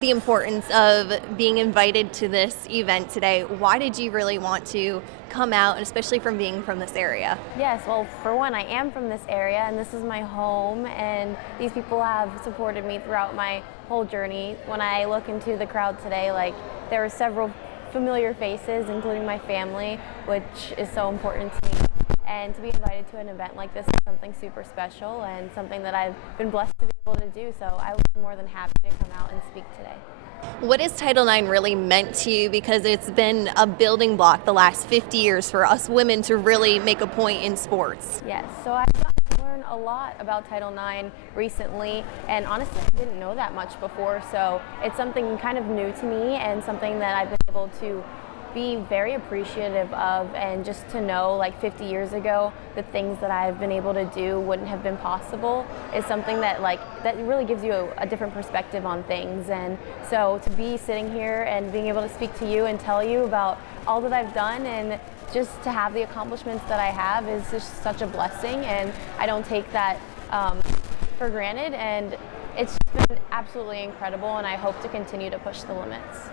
The importance of being invited to this event today. Why did you really want to come out, and especially from being from this area? Yes, well, for one, I am from this area and this is my home, and these people have supported me throughout my whole journey. When I look into the crowd today, there are several familiar faces, including my family, which is so important to me. And to be invited to an event like this is something super special and something that I've been blessed to be able to do. So I was more than happy to come out and speak today. What has Title IX really meant to you? Because it's been a building block the last 50 years for us women to really make a point in sports. Yes, so I've gotten to learn a lot about Title IX recently, and honestly I didn't know that much before, so it's something kind of new to me and something that I've been able to be very appreciative of, and just to know 50 years ago the things that I've been able to do wouldn't have been possible is something that that really gives you a different perspective on things. And so to be sitting here and being able to speak to you and tell you about all that I've done and just to have the accomplishments that I have is just such a blessing, and I don't take that for granted, and it's been absolutely incredible, and I hope to continue to push the limits.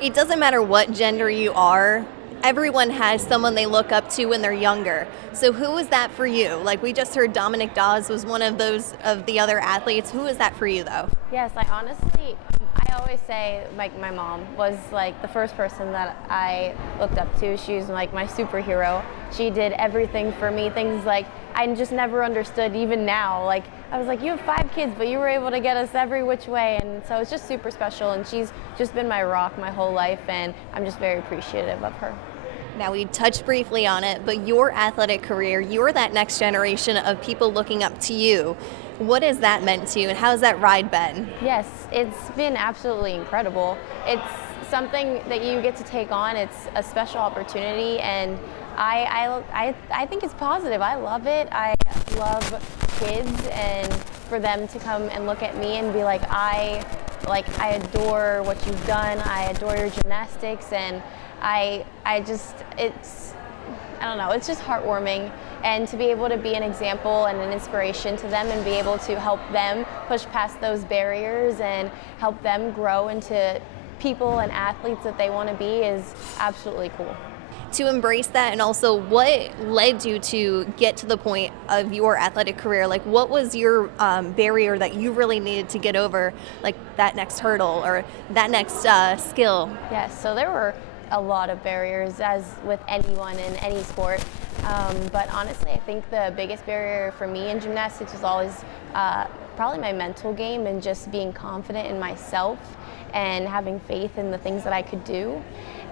It doesn't matter what gender you are. Everyone has someone they look up to when they're younger. So who is that for you? We just heard Dominic Dawes was one of those of the other athletes. Who is that for you though? Yes, I always say my mom was the first person that I looked up to. She's my superhero. She did everything for me, things I just never understood even now. I was you have 5 kids, but you were able to get us every which way, and so it's just super special, and she's just been my rock my whole life, and I'm just very appreciative of her. Now, we touched briefly on it, but your athletic career, you're that next generation of people looking up to you. What has that meant to you, and how has that ride been? Yes, it's been absolutely incredible. It's something that you get to take on. It's a special opportunity, and I think it's positive. I love it. I love kids, and for them to come and look at me and be I adore what you've done. I adore your gymnastics, and I don't know, it's just heartwarming, and to be able to be an example and an inspiration to them and be able to help them push past those barriers and help them grow into people and athletes that they want to be is absolutely cool. To embrace that, and also what led you to get to the point of your athletic career? What was your barrier that you really needed to get over, that next hurdle or that next skill? Yes, so there were a lot of barriers, as with anyone in any sport. But honestly, I think the biggest barrier for me in gymnastics was always probably my mental game and just being confident in myself and having faith in the things that I could do.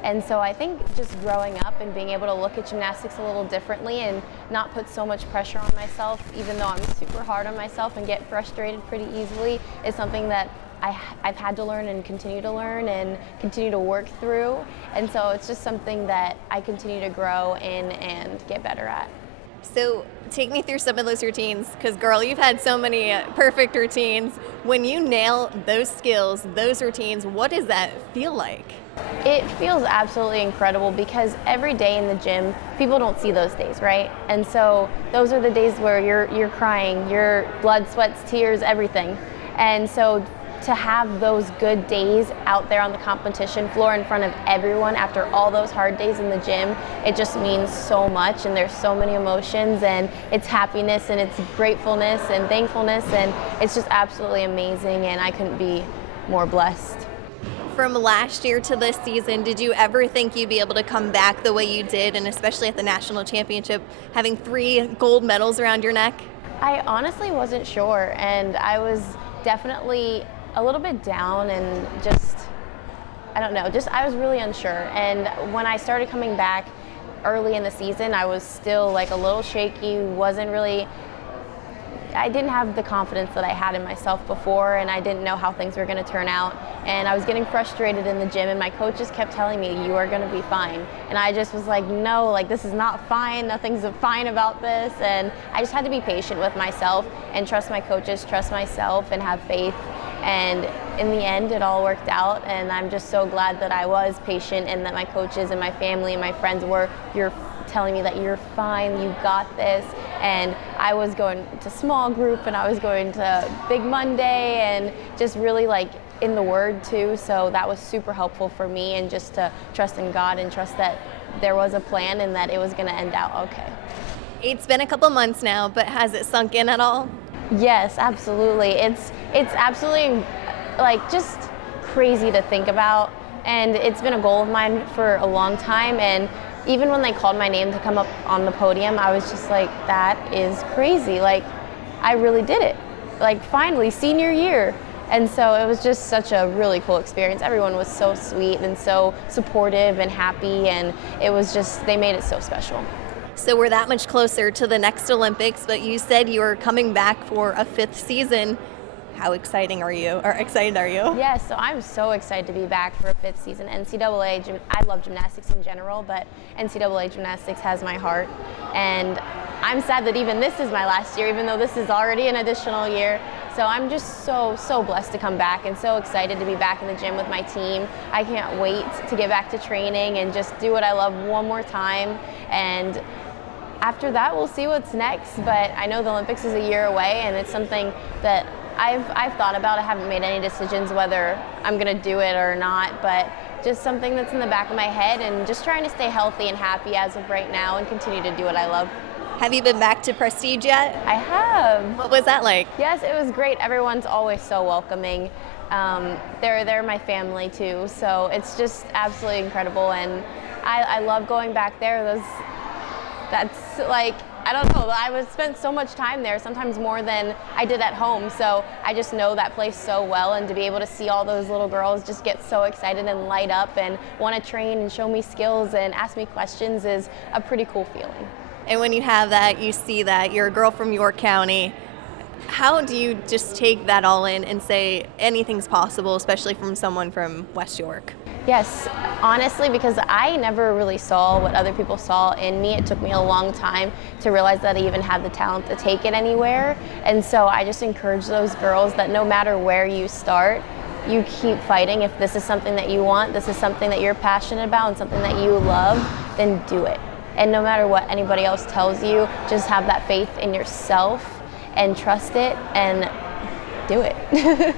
And so I think just growing up and being able to look at gymnastics a little differently and not put so much pressure on myself, even though I'm super hard on myself and get frustrated pretty easily, is something that I've had to learn and continue to learn and continue to work through. And so it's just something that I continue to grow in and get better at. So take me through some of those routines, because girl, you've had so many perfect routines. When you nail those skills, those routines, what does that feel like? It feels absolutely incredible, because every day in the gym, people don't see those days, right? And so those are the days where you're crying, your blood, sweats, tears, everything. And so to have those good days out there on the competition floor in front of everyone after all those hard days in the gym, it just means so much, and there's so many emotions, and it's happiness and it's gratefulness and thankfulness, and it's just absolutely amazing, and I couldn't be more blessed. From last year to this season, did you ever think you'd be able to come back the way you did, and especially at the national championship, having 3 gold medals around your neck? I honestly wasn't sure, and I was definitely a little bit down, and I don't know, I was really unsure. And when I started coming back early in the season, I was still a little shaky, I didn't have the confidence that I had in myself before, and I didn't know how things were going to turn out. And I was getting frustrated in the gym, and my coaches kept telling me, you are going to be fine. And I just was no, this is not fine. Nothing's fine about this. And I just had to be patient with myself and trust my coaches, trust myself, and have faith. And in the end, it all worked out, and I'm just so glad that I was patient, and that my coaches and my family and my friends were telling me that you're fine, you got this. And I was going to small group, and I was going to Big Monday, and just really in the Word too, so that was super helpful for me, and just to trust in God and trust that there was a plan and that it was going to end out okay. It's been a couple months now, but has it sunk in at all? Yes, absolutely. It's absolutely like just crazy to think about, and it's been a goal of mine for a long time, and even when they called my name to come up on the podium, I was just like, that is crazy. Like, I really did it. Like, finally, senior year. And so it was just such a really cool experience. Everyone was so sweet and so supportive and happy, and it was just, they made it so special. So we're that much closer to the next Olympics, but you said you were coming back for a 5th season. How exciting are you, or excited are you? Yes, so I'm so excited to be back for a 5th season. I love gymnastics in general, but NCAA gymnastics has my heart. And I'm sad that even this is my last year, even though this is already an additional year. So I'm just so blessed to come back, and so excited to be back in the gym with my team. I can't wait to get back to training and just do what I love one more time. And after that, we'll see what's next. But I know the Olympics is a year away, and it's something that I've thought about. I haven't made any decisions whether I'm going to do it or not, but just something that's in the back of my head, and just trying to stay healthy and happy as of right now and continue to do what I love. Have you been back to Prestige yet? I have. What was that like? Yes, it was great. Everyone's always so welcoming. They're my family too, so it's just absolutely incredible, and I love going back there. That's like, I don't know, I would spend so much time there, sometimes more than I did at home, so I just know that place so well, and to be able to see all those little girls just get so excited and light up and want to train and show me skills and ask me questions is a pretty cool feeling. And when you have that, you see that you're a girl from York County. How do you just take that all in and say anything's possible, especially from someone from West York? Yes, honestly, because I never really saw what other people saw in me. It took me a long time to realize that I even had the talent to take it anywhere. And so I just encourage those girls that no matter where you start, you keep fighting. If this is something that you want, this is something that you're passionate about and something that you love, then do it. And no matter what anybody else tells you, just have that faith in yourself and trust it and do it.